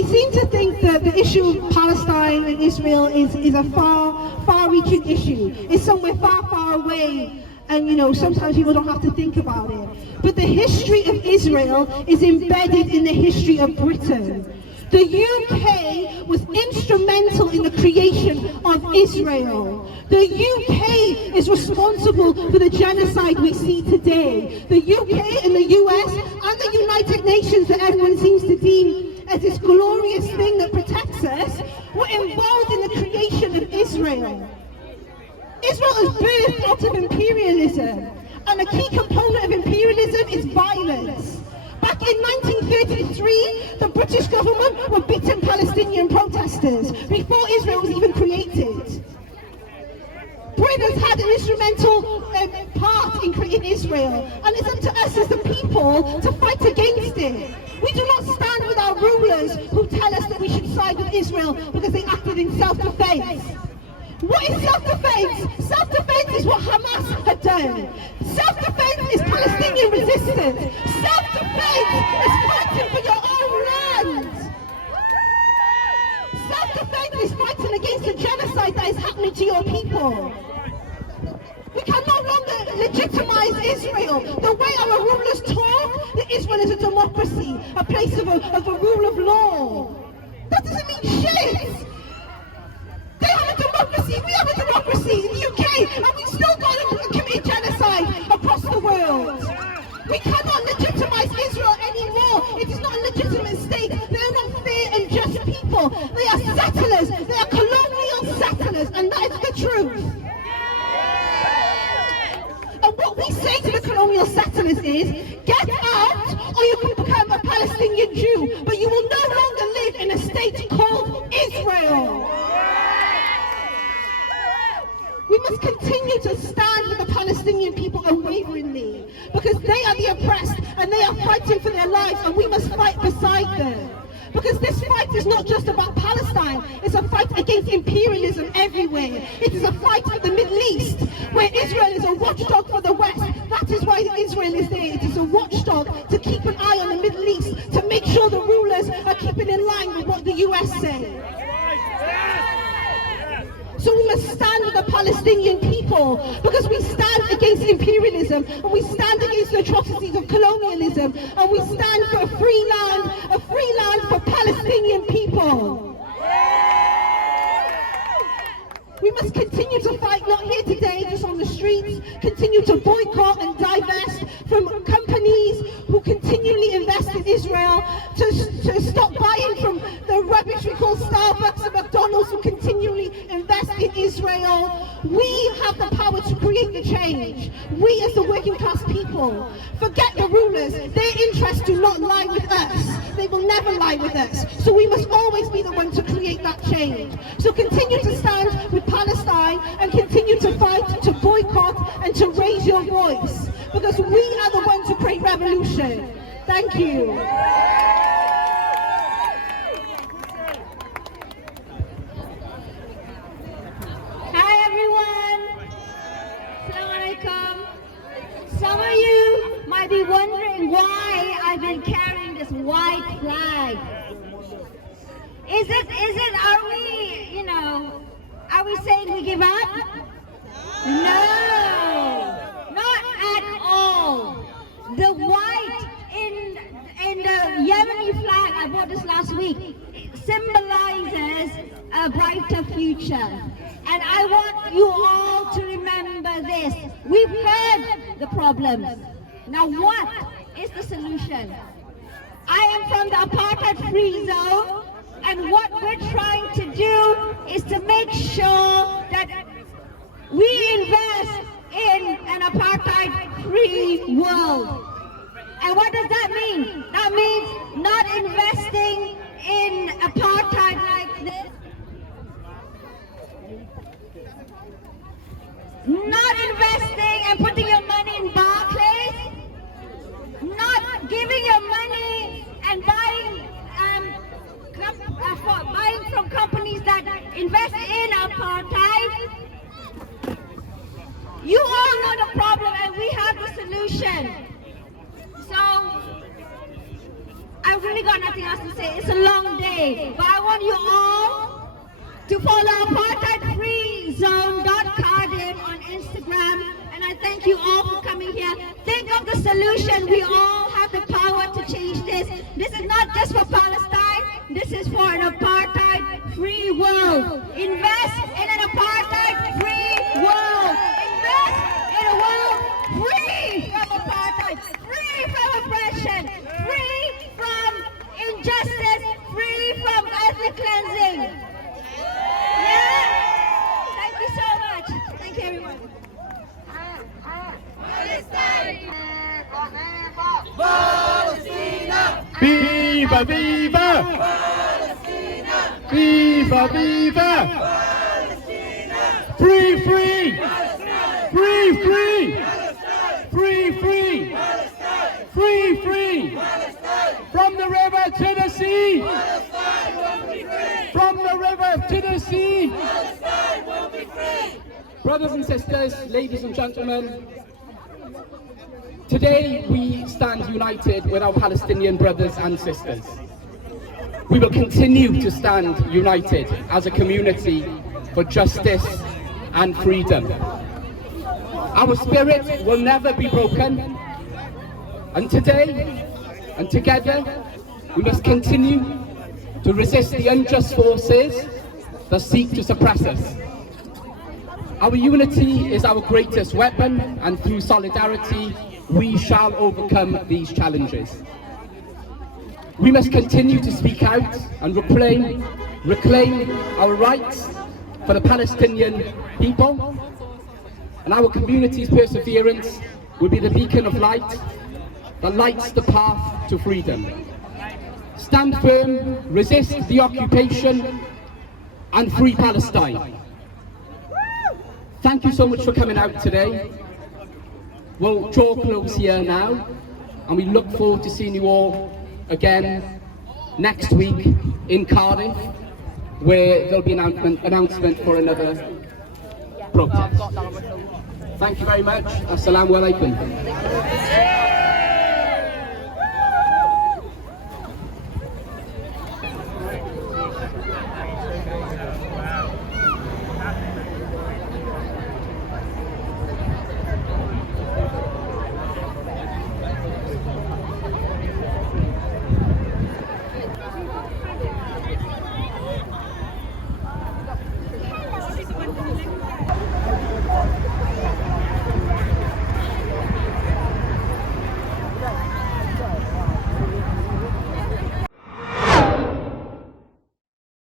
We seem to think that the issue of Palestine and Israel is a far-reaching issue. It's somewhere far, far away, and sometimes people don't have to think about it. But the history of Israel is embedded in the history of Britain. The UK was instrumental in the creation of Israel. The UK is responsible for the genocide we see today. The UK and the US and the United Nations, that everyone seems to deem as this glorious thing that protects us, were involved in the creation of Israel. Israel is birthed out of imperialism, and a key component of imperialism is violence. Back in 1933, the British government were beating Palestinian protesters before Israel was even created. Britain has had an instrumental part in creating Israel, and it's up to us as the people to fight against it. We do not stand with our rulers who tell us that we should side with Israel because they acted in self-defense. What is self-defense? Self-defense is what Hamas had done. Self-defense is Palestinian resistance. Self-defense is fighting for your own land. Self-defense is fighting against the genocide that is happening to your people. We can no longer legitimize Israel. The way our rulers talk, that Israel is a democracy, a place of a rule of law. That doesn't mean shit. They have a democracy, we have a democracy in the UK, and we still got to commit genocide across the world. We cannot legitimize Israel anymore. It is not a legitimate state. They are not fair and just people. They are settlers. They are colonial settlers, and that is the truth. And what we say to the colonial settlers is, get out or you can become a Palestinian Jew, but you will no longer live in a state called Israel. We must continue to stand with the Palestinian people unwaveringly, because they are the oppressed and they are fighting for their lives, and we must fight beside them. Because this fight is not just about Palestine, it's a fight against imperialism everywhere. It is a fight for the Middle East, where Israel is a watchdog for the West. That is why Israel is there. It is a watchdog to keep an eye on the Middle East, to make sure the rulers are keeping in line with what the US say. So we must stand with the Palestinian people, because we stand against imperialism, and we stand against the atrocities of colonialism, and we stand for a free land for Palestinian people. We must continue to fight, not here today, just on the streets, continue to boycott and divest from companies who continually invest in Israel, to stop buying from the rubbish we call Starbucks and McDonald's, who continually invest in Israel. We have the power to create the change. We as the working class people. Forget the rulers. Their interests do not lie with us. They will never lie with us. So we must always be the one to create that change. So continue to stand with Palestine and continue to fight, to boycott and to raise your voice, because we are the ones who create revolution. Thank you. Hi everyone. Assalamu alaikum. Some of you might be wondering why I've been carrying this white flag. Are we saying we give up? No, not at all. The white in the Yemeni flag, I bought this last week, symbolizes a brighter future. And I want you all to remember this. We've heard the problems. Now what is the solution? I am from the apartheid-free zone, and what we're trying to do is to make sure that we invest in an apartheid-free world. And what does that mean? That means not investing in apartheid like this, not investing and putting your money in Barclays, not giving your money and buying from companies that invest in apartheid. You all know the problem and we have the solution. So I I've really got nothing else to say. It's a long day, but I want you all to follow apartheidfreezone.cardiff on Instagram, and I thank you all for coming here. Think of the solution. We all have the power to change this. This is not just for Palestine. This is for an apartheid-free world. Invest in an apartheid-free world. Invest in a world free from apartheid, free from oppression, free from injustice, free from ethnic cleansing. Yeah? Thank you so much. Thank you, everyone. Viva, viva! Viva, viva! Free, free! Free, free! Free, free! Free, free! From the river to the sea! From the river to the sea! Brothers and sisters, ladies and gentlemen, today we stand united with our Palestinian brothers and sisters. We will continue to stand united as a community for justice and freedom. Our spirit will never be broken, and today and together we must continue to resist the unjust forces that seek to suppress us. Our unity is our greatest weapon, and through solidarity we shall overcome these challenges. We must continue to speak out and reclaim our rights for the Palestinian people, and our community's perseverance will be the beacon of light that lights the path to freedom. Stand firm, resist the occupation, and free Palestine. Thank you so much for coming out today. We'll draw close here now, and we look forward to seeing you all again next week in Cardiff, where there'll be an announcement for another protest. Thank you very much. Assalamu alaikum.